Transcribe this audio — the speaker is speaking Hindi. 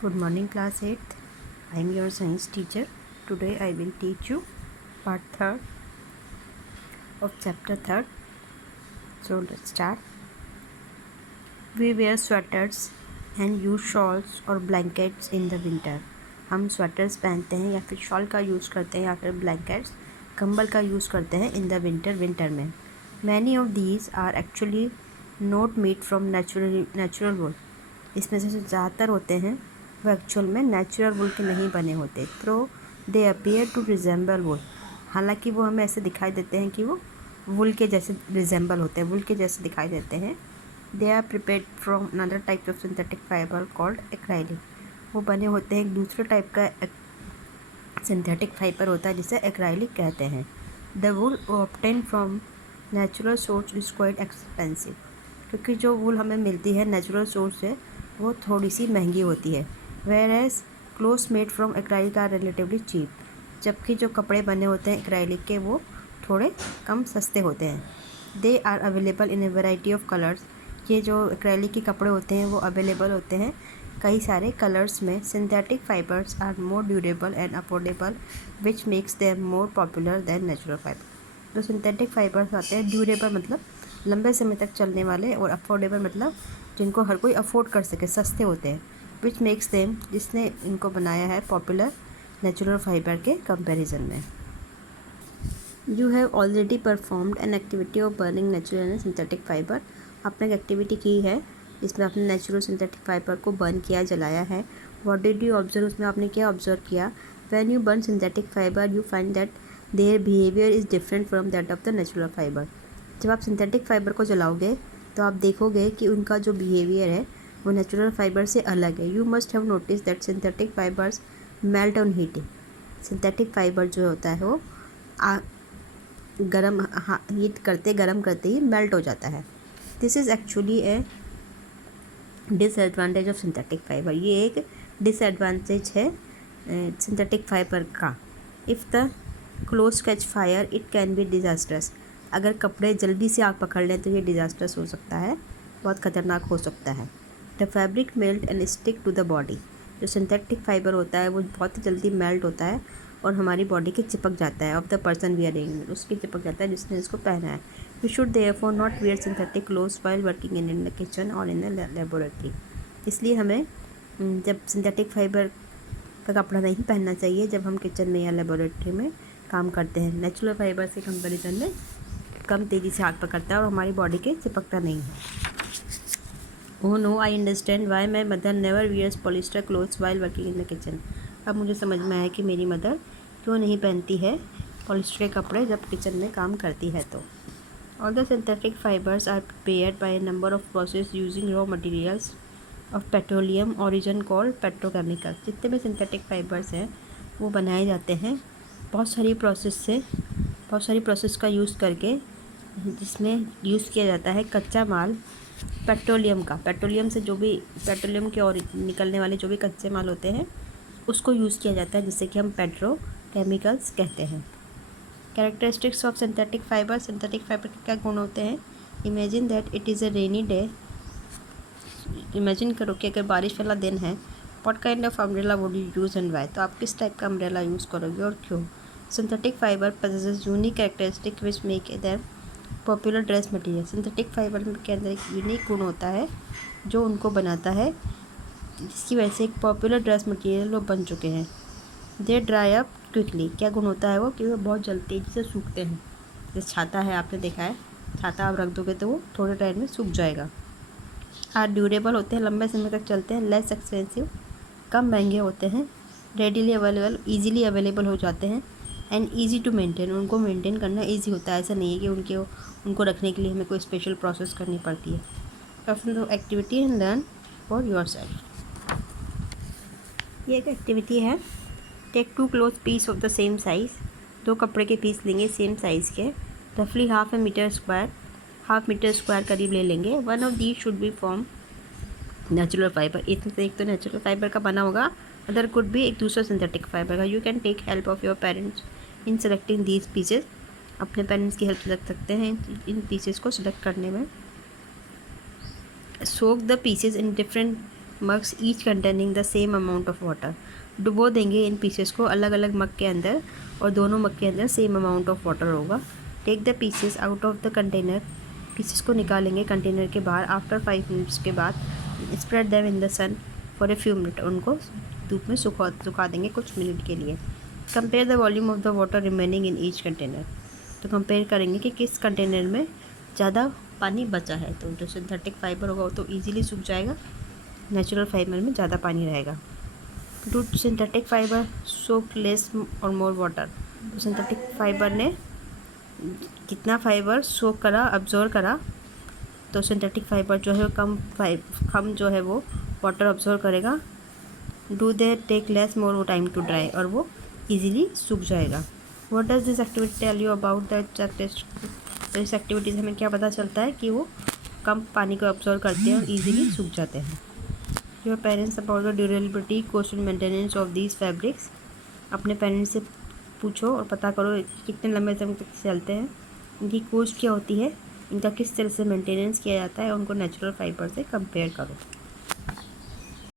Good morning, class 8th. I am your science teacher. Today I will teach you part 3rd of chapter 3rd. So let's start. We wear sweaters and use shawls or blankets in the winter. हम स्वेटर्स पहनते हैं या फिर शॉल का यूज़ करते हैं या फिर ब्लैंकेट्स कंबल का यूज़ करते हैं इन द विंटर में. Many of these are actually not made from natural wool. इसमें से जो ज़्यादातर होते हैं वो एक्चुअल में नेचुरल वुल के नहीं बने होते. Though they appear to resemble wool. हालांकि वो हमें ऐसे दिखाई देते हैं कि वो वुल के जैसे रिजेंबल होते हैं, वुल के जैसे दिखाई देते हैं. They are prepared from another type of synthetic fibre called acrylic. वो बने होते हैं एक दूसरे टाइप का सिंथेटिक फाइबर होता है जिसे एक्राइलिक कहते हैं. The wool obtain from natural source is quite expensive. क्योंकि जो वुल हमें मिलती है नेचुरल सोर्स से वो थोड़ी सी महंगी होती है. Whereas clothes made from acrylic are relatively cheap. जबकि जो कपड़े बने होते हैं एक्राइलिक के वो थोड़े कम सस्ते होते हैं. They are available in a variety of colours. ये जो एक्राइलिक के कपड़े होते हैं वो अवेलेबल होते हैं कई सारे कलर्स में. Synthetic fibres are more durable and affordable which makes them more popular than natural fibre. जो सिंथेटिक फाइबर्स आते हैं, ड्यूरेबल मतलब लंबे समय तक चलने वाले, और अफोर्डेबल मतलब जिनको हर कोई अफोर्ड कर सके, सस्ते होते हैं. विच मेक्स देम, जिसने इनको बनाया है पॉपुलर नेचुरल फाइबर के कंपैरिजन में. You have already performed an activity of burning natural and synthetic fibre. आपने एक एक्टिविटी की है जिसमें आपने नेचुरल सिंथेटिक फाइबर को बर्न किया, जलाया है. व्हाट डिड यू ऑब्जर्व, उसमें आपने क्या ऑब्जर्व किया. When you burn synthetic fibre you find that their behaviour is different from that of the natural fibre. जब आप सिंथेटिक फाइबर को जलाओगे तो आप देखोगे कि उनका जो बिहेवियर है वो नेचुरल फाइबर से अलग है. You must have notice that synthetic fibres melt on heating. Synthetic fibre जो होता है वो गर्म करते ही मेल्ट हो जाता है. This is actually A disadvantage of synthetic fibre. ये एक डिसएडवांटेज है सिंथेटिक फाइबर का. If the clothes catch fire it can be disasters. अगर कपड़े जल्दी से आग पकड़ लें तो ये डिजास्टर्स हो सकता है, बहुत ख़तरनाक हो सकता है. The fabric melt and stick to the body. जो सिंथेटिक फाइबर होता है वो बहुत ही जल्दी मेल्ट होता है और हमारी बॉडी के चिपक जाता है. ऑफ द पर्सन वियरिंग, उसके चिपक जाता है जिसने इसको पहना है. We should therefore not wear synthetic clothes while working in the kitchen और इन द लेबोरेटरी. इसलिए हमें जब सिंथेटिक फाइबर का कपड़ा नहीं पहनना चाहिए जब हम किचन में या लेबोरेटरी में काम करते हैं. नेचुरल फाइबर से कंपेरिजन में कम तेज़ी से आग पकड़ता है और हमारी बॉडी के चिपकता नहीं है. Oh no, I understand why my mother never wears polyester clothes while working in the kitchen. अब मुझे समझ में आया कि मेरी मदर क्यों नहीं पहनती है पॉलिस्टर के कपड़े जब किचन में काम करती है. तो all the synthetic fibres are prepared by a number of process using raw materials of petroleum origin called petrochemicals. जितने भी सिंथेटिक फाइबर्स हैं वो बनाए जाते हैं बहुत सारी प्रोसेस का यूज़ करके, जिसमें यूज़ किया जाता है कच्चा माल पेट्रोलियम का. पेट्रोलियम से जो भी पेट्रोलियम के और निकलने वाले जो भी कच्चे माल होते हैं उसको यूज़ किया जाता है, जिससे कि हम पेट्रोकेमिकल्स कहते हैं. Characteristics of synthetic fibre. Synthetic fibre के क्या गुण होते हैं. Imagine that it is a rainy day. Imagine करो कि अगर बारिश वाला दिन है. What kind of umbrella would you use and why. तो आप किस टाइप का अम्ब्रेला यूज़ करोगे और क्यों. Synthetic fibre possesses unique characteristic which make them popular dress material. Synthetic fibre के अंदर एक यूनिक गुण होता है जो उनको बनाता है, जिसकी वजह से एक पॉपुलर ड्रेस मटेरियल वो बन चुके हैं. दे ड्राई अप क्विकली. क्या गुण होता है वो कि वो बहुत जल्दी तेज़ी से सूखते हैं. जैसे छाता है, आपने देखा है, छाता आप रख दोगे तो वो थोड़े टाइम में सूख जाएगा. आर ड्यूरेबल होते हैं, लंबे समय तक चलते हैं. लेस एक्सपेंसिव, कम महंगे होते हैं. रेडीली अवेलेबल, ईजीली अवेलेबल हो जाते हैं. एंड ईजी टू मेंटेन, उनको मेंटेन करना ईजी होता है. ऐसा नहीं है कि उनको रखने के लिए हमें कोई स्पेशल प्रोसेस करनी पड़ती है. Perform the activity and learn for yourself. ये एक एक्टिविटी है. Take 2 cloth piece of the same size. 2 कपड़े के पीस लेंगे सेम साइज़ के. रफली हाफ मीटर स्क्वायर करीब ले लेंगे. One of these should be form natural fibre. इसमें से एक तो नेचुरल फाइबर का बना होगा, अदर कुड भी एक दूसरा सिंथेटिक फाइबर का. You can take help of your parents in selecting these pieces. अपने पेरेंट्स की हेल्प रख सकते हैं इन पीसेस को सिलेक्ट करने में. Soak the pieces in different mugs each containing the same amount of water. डुबो देंगे इन पीसेस को अलग अलग मग के अंदर और दोनों मग के अंदर सेम अमाउंट ऑफ वाटर होगा। Take the pieces out of the container, pieces को निकालेंगे कंटेनर के बाहर। आफ्टर 5 मिनट्स के बाद spread them in the sun for a few minute, उनको धूप में सुखा देंगे कुछ मिनट के लिए। Compare the volume of the water remaining in each container, तो कंपेयर करेंगे कि किस कंटेनर में ज़्यादा पानी बचा है। तो जो सिंथेटिक फाइबर होगा वो तो ईजिली सूख जाएगा, नेचुरल फाइबर में ज़्यादा पानी रहेगा। Do synthetic fibre soak less और मोर वाटर, तो सिंथेटिक फाइबर ने कितना फाइबर सोक करा, अब्जॉर्व करा, तो सिंथेटिक फाइबर जो है कम जो है वो वाटर अब्जॉर्व करेगा। Do they take less more time to dry, और वो इजीली सूख जाएगा। What does this activity tell you about the test? तो इस एक्टिविटी से हमें क्या पता चलता है कि वो कम पानी को अब्जॉर्व करते हैं और इजीली सूख जाते हैं। Your parents about the durability cost and maintenance of these fabrics, अपने पेरेंट्स से पूछो और पता करो कितने लंबे समय तक चलते हैं, इनकी कॉस्ट क्या होती है, इनका किस तरह से मेंटेनेंस किया जाता है, उनको नेचुरल फाइबर से कंपेयर करो।